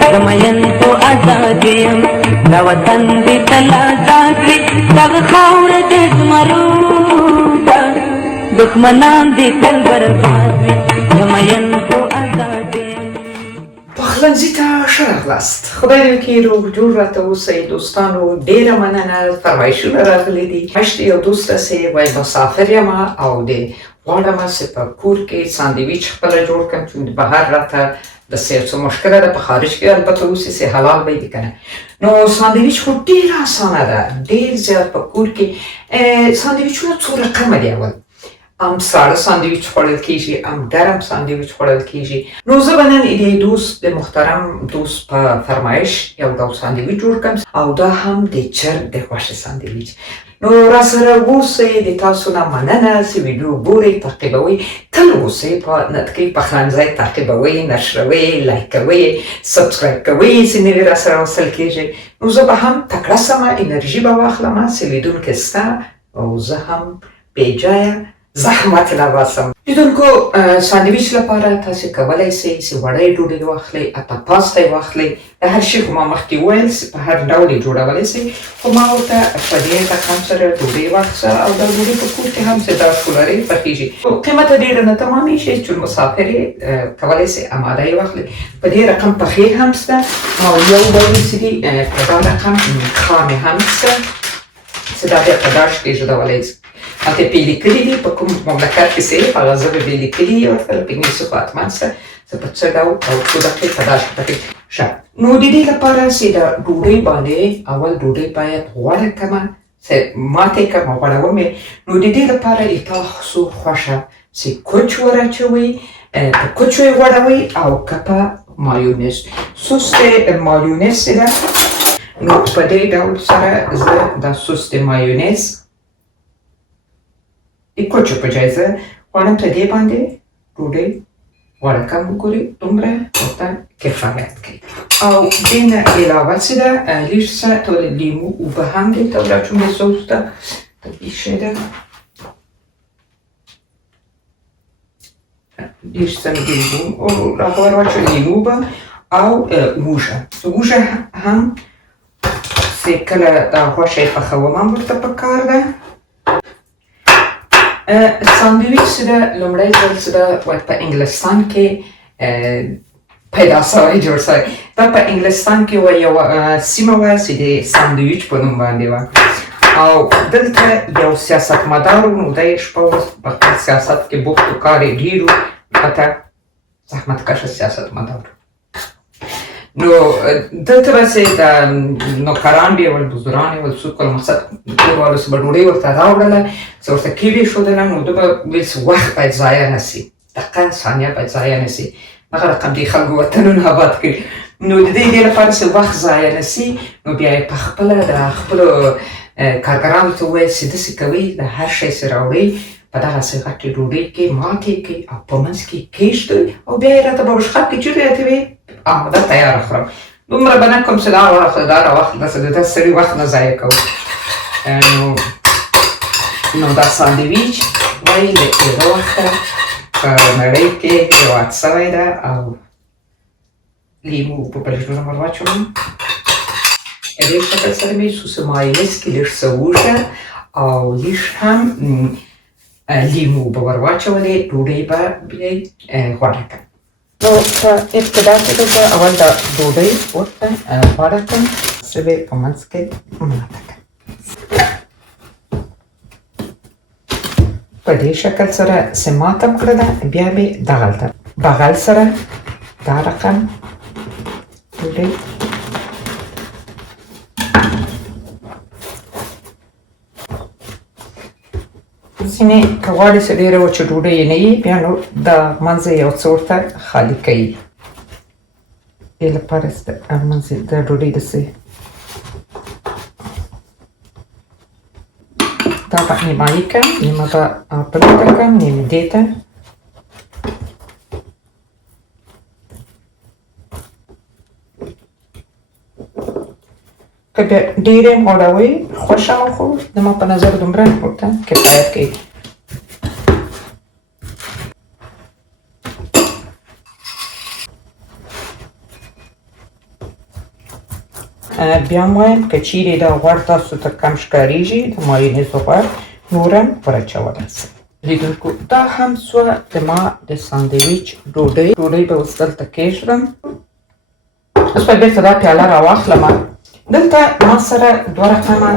زمین په آزاد یم دا وطن دې تل آزاد وي دغه خاوره دې زمرو ده دښمنان دې تل برباد وي زمین په آزاد یم. پخلنځي ته ښه راغلاست. خدای دې وکړي روغ جوړ راته اوسئ دوستانو. ډېره مننه. فرمایشونه راغلي دي. مشت یو دوست راسې وایي مسافر یم او د غواړم چې په کور کې ساندویچ خپله جوړ کړم چې بهر راته داسې یو څه مشکله ده. په خارج کې البته اوس یې حلال به وي که نه. نو ساندویچ خو ډېره اسانه ده. ډېر زیات په کور کې ساندویچونه څو رقمه دي. اول هم ساړه ساندویچ خوړل کېږي، هم ګرم ساندویچ خوړل کېږي. نو زه به نن د دوست د محترم دوست په فرمایش یو ډول ساندویچ جوړ کړم او دا هم د چرګ د غوښې ساندویچ. نو راسره اوسئ. د تاسو نه مننه چې ویډیو ګورئ، تعقیبوئ. تل اوسئ په نطقي پخلنځی تعقیبوئ، نشروئ، لایک کوئ، سبسکرایب کوئ چې نوي راسره وصل کېږئ. نو زه به هم تکړه سمه، انرژي به واخلمه چې لیدونکي سته او زه هم بېجایه زحمت نه باسم. لیدونکو ساندویچ لپاره تاسې کولی شئ چې وړۍ ډوډۍ واخلئ، اته پاسته یې واخلئ. د هر شي خو ما مخکې وویل چې په هر ډول یې جوړولی شئ، خو ما ورته په دې رقم سره ډوډۍ واخیسته او دا ډوډۍ په کور کې هم چې دا ښکلرۍ پخېږي. قیمت یې ډېره نه تمامېږي چې مسافر یې کولی شئ اماده یې واخلئ. په دې رقم پخې هم شته او یو ډول چې دي په دا رقم خامې هم شته چې دا بیا په داش کې ایښودولی شئ. هلته پې لیکلي دي په کوم مملکت کې چې هغه ژبې بې لیکلي دي ورته په انګلیسي خو حتما شته چې په څه ډول او څو دقیقې په داش کې پخې. ښه، نو د دې لپاره چې د ډوډۍ باندې اول ډوډۍ باید غوړه کړمه چې ماتې کړم او غوړوم یې. نو د دې لپاره د تاسو خوښه چې کوچ ور اچوئ، په کوچو یې غوړوئ او که په مایونیز. سس د مایونیز چې ده نو په دې ډول سره زه دا سس د مایونیز د کوچو په ځای زه غواړم په دې باندې ډوډۍ غوړه کړم. وګورئ دومره ورته کفایت کوي. او دې نه علاوه چې ده لږ څه لیمو اوبه هم دلته ور اچوم د سوس ته. طبیعي شی ده. لږ څه مې د لیمو راته ور واچوم، لیمو اوبه او هوږه. هوږه هم چې کله دا غوښه یې پخوم هم ورته پکار ده. ساندویچ چې ده لومړی ځل چې ده په انګلستان کې پیدا شوی، جوړ شوی. دا په انګلستان کې یوه سیمه وه چې د ساندویچ په نوم باندې وه او دلته یو سیاستمدار و. نو دی شپه ورځ په خپل سیاست کې بوخت و، کار یې ډېر و، البته زحمتکشه سیاستمدار. نو دلته به چې د نوکران به یې ول، بزدوران یې ول، څوک ول مقصد کور والو چې به ډوډۍ ورته راوړله چې ورته کیلې ښودله. نو ده به ویل چې وخت باید ضایع نه شي، دقیقه ثانیه باید ضایع نه شي. دغه رقم دې خلکو وطنونه آباد کړي. نو د دې لپاره چې وخت ضایع نه شي نو بیا یې په خپله د خپلو کارګرانو ته وویل چې داسې کوئ د هر شی چې راوړئ په دغسې غټې ډوډۍ کې ماتې کړئ او په منځ کې کېږدئ او بیا یې راته په بشقاب کې چورې راته ویې آماده تیاره خورم. دومره به نه کوم چې دا واخله دا راواخله، داسې د ده سړي وخت نه ضایع کوو. نو دا ساندویچ وایي د تېره وخته په نړۍ کې رواج شوی ده او لیمو اوبه په لږ ډول ور واچوم. دې شکل سره مې سوس مایونیز کې لږ څه هوږه او لږ هم لیمو اوبه ور واچولې. ډوډۍ به بیا یې غوړه کړم. نو په ابتدا کې به زه اول دا ډوډۍ ورته غوړه کړم، چې به یې په منځ کې ماته کړم. په دې شکل سره چې ماته م کړله بیا به یې دغلته بغل سره دا رقم ډوډۍ ځینې که غواړې چې ډېره وچه ډوډۍ یې نه وي بیا نو د منځه یو څه ورته خالي کوي. دې لپاره چې د منځه د ډوډۍ داسې دا به نیمایي کړم، نیمه به بلې ته کړم، نیمه دې ته. که بیا ډېرې م غوړوئ خوښه مو خو زما په نظر دومره ورته کفایت کوي. بیا هم وایم که چیرې دا غوړ تاسو ته کم ښکارېږي د مایونیزو غوړ نور هم ورچولی شئ. لیدونکو دا هم سوه د ما د ساندویچ ډوډۍ به اوس دلته کېږدم. اوس به بېرته دا پیاله راواخلم. دلته ما سره دوه رقمه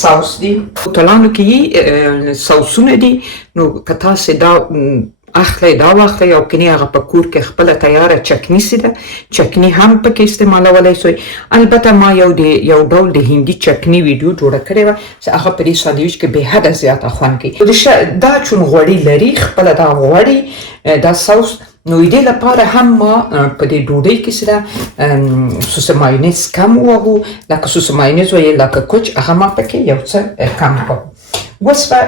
ساوس دي. هوټلانو کې ساوسونه دي، نو که تاسې دا اخلی دا واخلی او کنی هغه په کور کې خپله تیاره چکني سي ده، چکني هم پکې استعمالولی سئ. البته ما یو ډول د هندي چکني ویډیو جوړه کړې وه چې هغه په دې ساندویچ کې بېحده زیاته خوند کوي. دا چون غوړي لري، خپله دا غوړي دا ساوس، نو دې لپاره هم ما په دې ډوډۍ کې سره سوس مایونیز کم ووهو، لکه سوس مایونیز ویې لکه کوچ، هغه ما پکې یو څه کم کړو. اوس به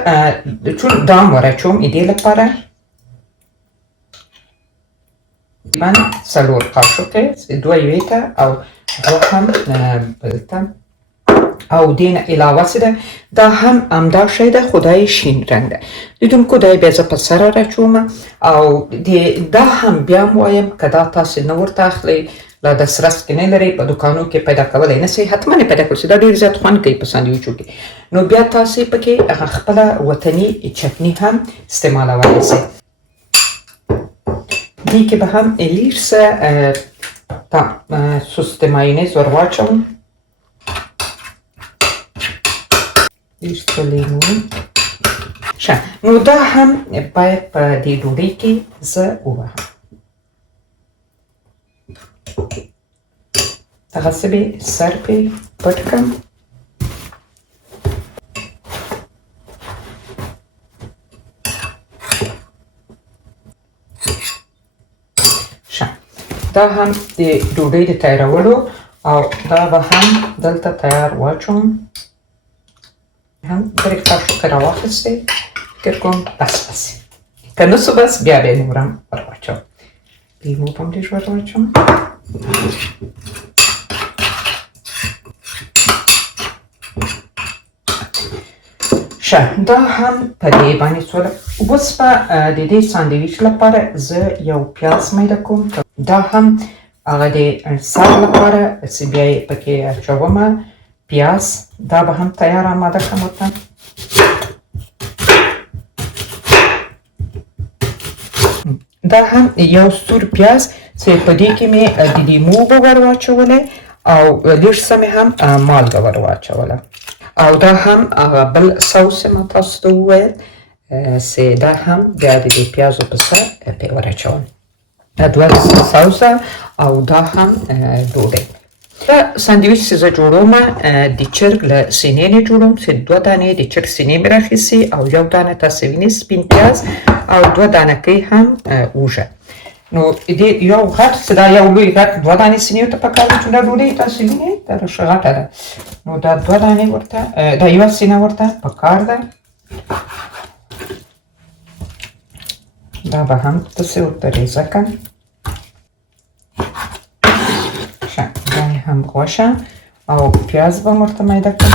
چون دا م ورچوم دې لپاره من 4 قاشقې، 2 یوې ته او 2 هم بل ته، او دې نه علاوه څه ده، دا هم همدا شی ده خو دا یې شین رنګ ده. لیدونکو دا یې بیا زه په سره راچوم او دا هم بیا م وایم که دا تاسې نه ورته اخلئ، لا د سره سکې نه لرئ، په دوکانو کې پیدا کولی نه سئ، حتما یې پیدا کړئ چې دا ډېر زیات خوند کوي په ساندویچو کې. نو بیا تاسې پکې هغه خپله وطني چکني هم استعمالولی سئ. دې کې به هم لږ څه سوس د مایونیز ور واچوم، لږ څه لیمو. ښه، نو دا هم باید په دې ډوډۍ کې زه ووهم. دغسې به سر پې پټ کړم. دا هم د ډوډۍ د تیارولو او دا به هم دلته تیار واچوم. هم 3 قاشقې راواخیستې، فکر کوم بس بسې، که نه سو بس بیا به یې نور هم ور واچوم. لیمو به هم لږ ور واچوم. ښه، دا هم په دې باندې سوله. اوس به د دې ساندویچ لپاره زه یو پیاز میده کوم. دا هم هغه د سر لپاره چې بیا یې پکې اچومه پیاز. دا به هم تیار آماده کړم ورته. دا هم یو سور پیاز چې په دې کې مې د لیمو به ور واچولی او لږ څه مې هم مالګه ور واچوله. او دا هم بل ساوس ما تاسو ته وویل چې دا هم بیا د دې پیازو په سر پې ور اچوم. 2 ساوسه او دا هم ډوډۍ. دا ساندویچ چې زه جوړوم د چرګ له سینې نه جوړوم، چې 2 دانې د چرګ سینې مې راخیستې او 1 دانه تاسې وینئ سپین پیاز او 2 دانکۍ هم اوږه. نو دې یو غټ چې دا یو لوی غټ 2 دانې سینې ورته پکار دي، چې دا ډوډۍ تاسې وینئ دا ښه غټه ده. نو دا 2 دانې ورته، دا 1 سینه ورته پکار ده. دا به هم داسې ورته ریزه کړم. ښه، دا یې هم غوښه او پیاز به م ورته میده کړم.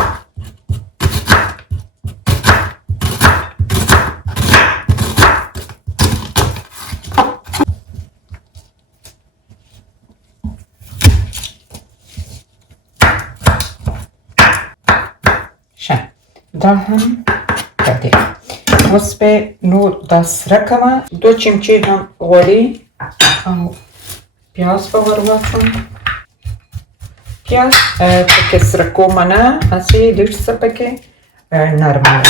ښه، دا هم کړی. اوس به نور دا سره کړمه. 2 چمچې هم غوړي او پیاز به ور واچوم. پیاز پکې سره کومه نه، هسې لږ څه پکې نرموم.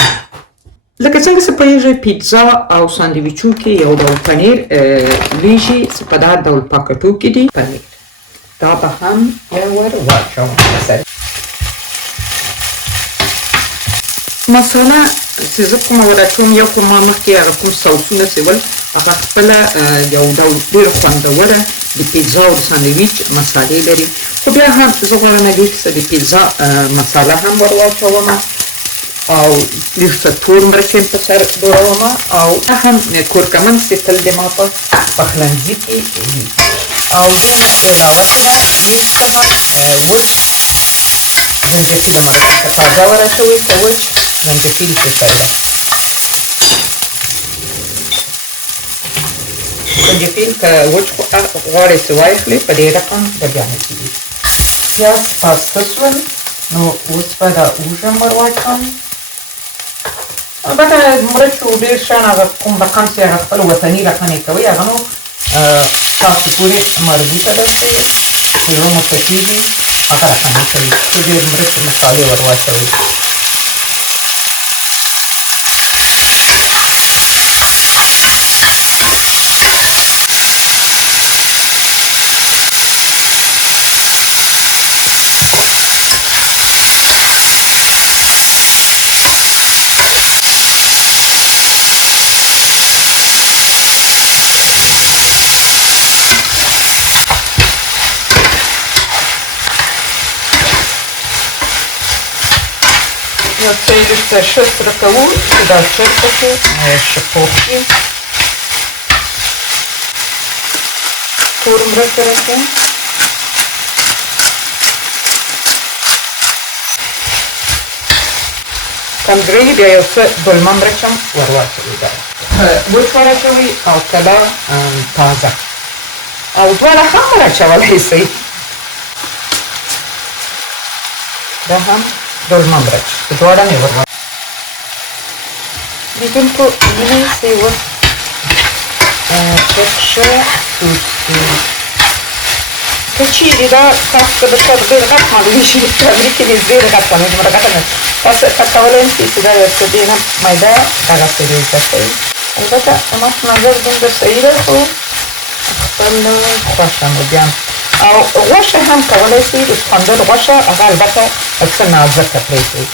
لکه څنګه چې پوهېږئ پیتزا او ساندویچو کې یو ډول پنیر لویږي چې په دا ډول پاکټو کې دي پنیر. دا به هم ور واچوم. مساله چې زه کومه ور اچوم، یو خو ما مخکې هغه کوم ساوسونه چې ول هغه خپله یو ډول ډېره خوندوره د پیتزا او د ساندویچ مسالې لري، خو بیا هم زه غواړم لږ څه د پیتزا مساله هم ور واچوم او لږ څه تور مرچ هم په سر دوړوم او هم کورکمن چې تل د ما په پخلنځي کې وي. او بیا نه علاوه سره لږ څه به وچ زنجفیل هم که تازه ور اچوئ که وچ زنجفیل چې سره ده. زنجفیل که وچ غواړئ چې واخلئ په دې رقم به بیا نه کېږي. پیاز خاسته شول نو اوس به دا اوږه ور واچوم. البته مرچ خو ډېر شیان هغه کوم رقم چې هغه خپل وطني رقم یې کوئ هغه نو تاسو پورې مربوطه ده چې زړه مو خوښېږي هغه رقم یې کوئ چې ډېر مرچ مسالې ور واچوئ. یو څه یې درته ښه سره کوو چې دا چرګ پکې ښه پوخ شي. تور مرچ سره کړم. کمزوري بیا یو څه دلمه مرچ هم ور واچوئ. وچ ور اچوئ او کله تازه او دواړه هم ور اچولی شئ. دا هم دلمه مرچ دواړه مې ور لیدونکو مینه یې چې اوس چرګ ښه سوچ شي. که چیرې دا تاسو ته به شاید ډېر غټ معلومېږي په امریکې مې ډېر غټ معلومېږي دومره غټه نه تاسو ښه کولی شئ چې دا یو څه ډېر هم میده دغسې ریزه کړئ. البته زما په نظر دومره صحیح ده خو خپل خوښه مو بیا او غوښه هم کولی شئ د سخوندر غوښه هغه البته څه نازکه پرېږدئ.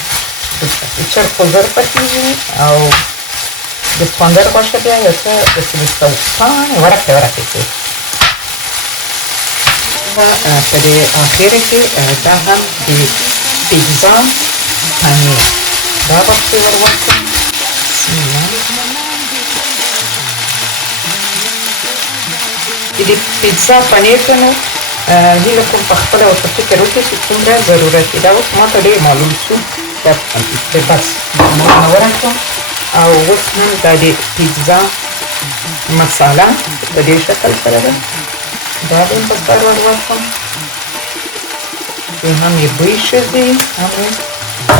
د چرګ خو ژر پخېږي او د سخوندر غوښه بیا یو څه داسې د پاڼې ورقې ورقې کړئ. په دې اخره کې دا هم د پیزا پنیر دا به پسې ور واچوم. د پیزا پنیر ته نو هیله کوم په خپله ورته فکر وکړئ چې څومره ضرورت دی. دا اوس ما ته ډېر معلوم شو بس ما ورکړم. او اوس هم دا د پیزا مساله په دې شکل سره ده دا به یې په سر ور واچوم چې هم یې بوی ښه ځي هم یې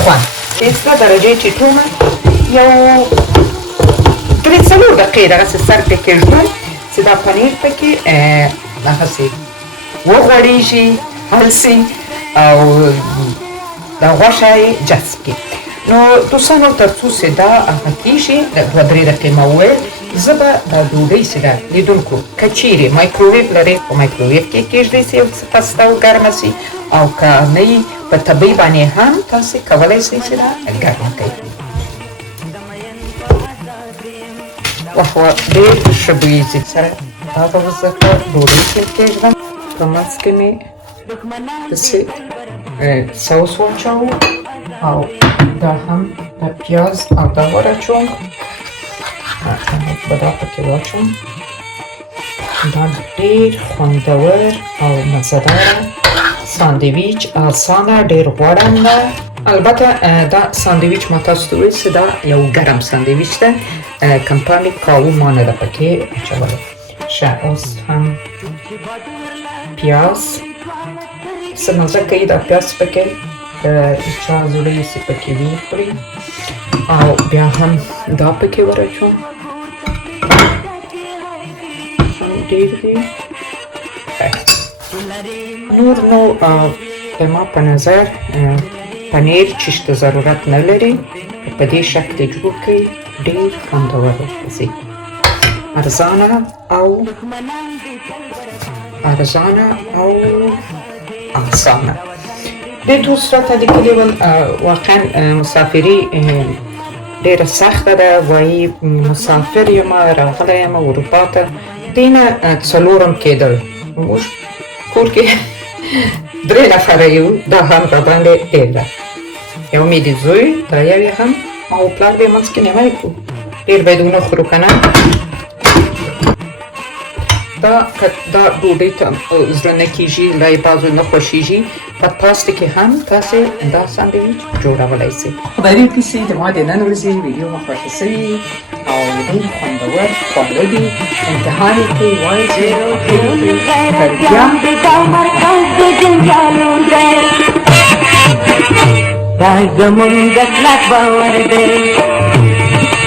خوند. پنځه درجې ټیټومه یو 3-4 دقیقې دغسې سر پرې کېږدم چې دا پنیر پکې هغسې وغوړېږي حل سي او دا غوښه یې جذب کړي. نو دوستانو تر څو چې دا هغه کېږي 2-3 دقیقې ما وویل زه به دا ډوډۍ چې ده لیدونکو که چیرې مایکروویو لرئ په مایکروویو کې کېږدئ چې یو څه پسته وګرمه سي او که نه یې په طبۍ باندې هم تاسې کولی شئ چې دا ګرمه کړئ. واه ډېر ښه بویږي سره دا به اوس زه په ډوډۍ کې کېږدم. په منځ کې مې داسې سوس واچوو او دا هم دا پیاز او دا ور اچوم به دا پکې واچوم. دا ډېر خوندور او مزهداره ساندویچ اسانه ډېر غوړ هم ده. البته دا ساندویچ ما تاسو ته وویل چې دا یو ګرم ساندویچ ده کمپاني کاوو ما نه ده پکې اچولی. ښه اوس هم پیاز څه مزه کوي دا پیاز پکې چا زړه یې چې پکې وي خوري او بیا هم دا پکې ور اچوم ډېر دی. نور نو زما په نظر پنیر چې شته ضرورت نه لري په دې شکل یې جوړ کړئ ډېر خوندور ځي. ارزانه او اسانه. د دوست راته لیکلي ول واقعا مسافري ډېره سخته ده وایي مسافر یم راغلی یم اروپا ته دې نه څلورم کېدل موږ کور کې 3 نفره یو دا هم راباندې ډېر ده. یو مې د زوی دریم یې هم ما و پلار به یې منځ کې نیمه کړو ډېر باید ونه خورو که نه. دا ډوډۍ ته زړه نه کېږي لا یې بعضو نه خوښېږي په پاسته کې هم تاسې دا ساندویچ جوړولی شئ. خدای دې وکړي چې د ما د نن ورځې ویډیو مو خوښه شوي او ډېر خوندور خواړه دي امتحان یې کړئ وایي چې دی دا زمونږ کلک باور دی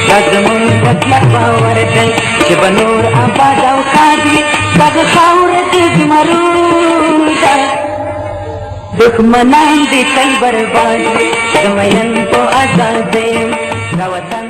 دا زمونږ کلک باور دی چې به نور آباد او ښاد وي دغه خاوره د زمرو ده دښمنان دې تل برباد وي زه مین په ازاد یم دا وطن